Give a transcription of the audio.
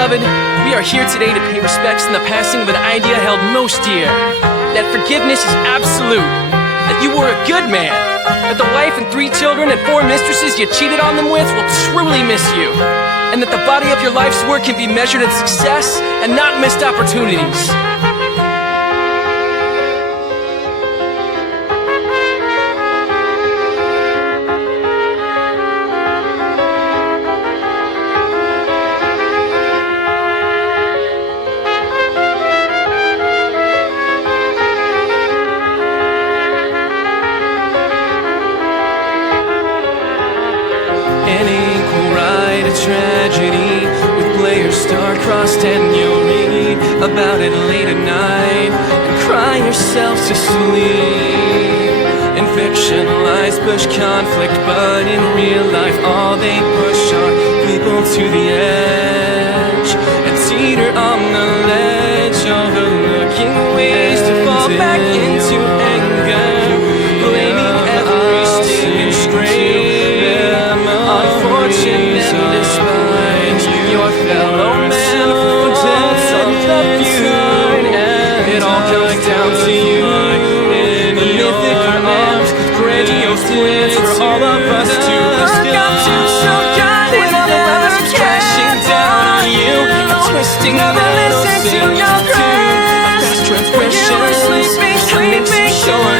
beloved, we are here today to pay respects in the passing of an idea held most dear. That forgiveness is absolute. That you were a good man. That the wife and 3 children and 4 mistresses you cheated on them with will truly miss you. And that the body of your life's work can be measured in success and not missed opportunities. An ink will write a tragedy with players star-crossed, and you'll read about it late at night and cry yourself to sleep. In fiction, lies push conflict, but in real life all they push are people to the edge and teeter on the ledge, overlooking ways to fall back into anger, blaming every stinging scrape, unfortunate and despise your fellow man for faults of the feud. It all comes down to you in the mythic realms, grandiose plans for all of us to discuss. When all the weather's crashing down on you, twisting the little sing your tune, past transgressions, and makes me sure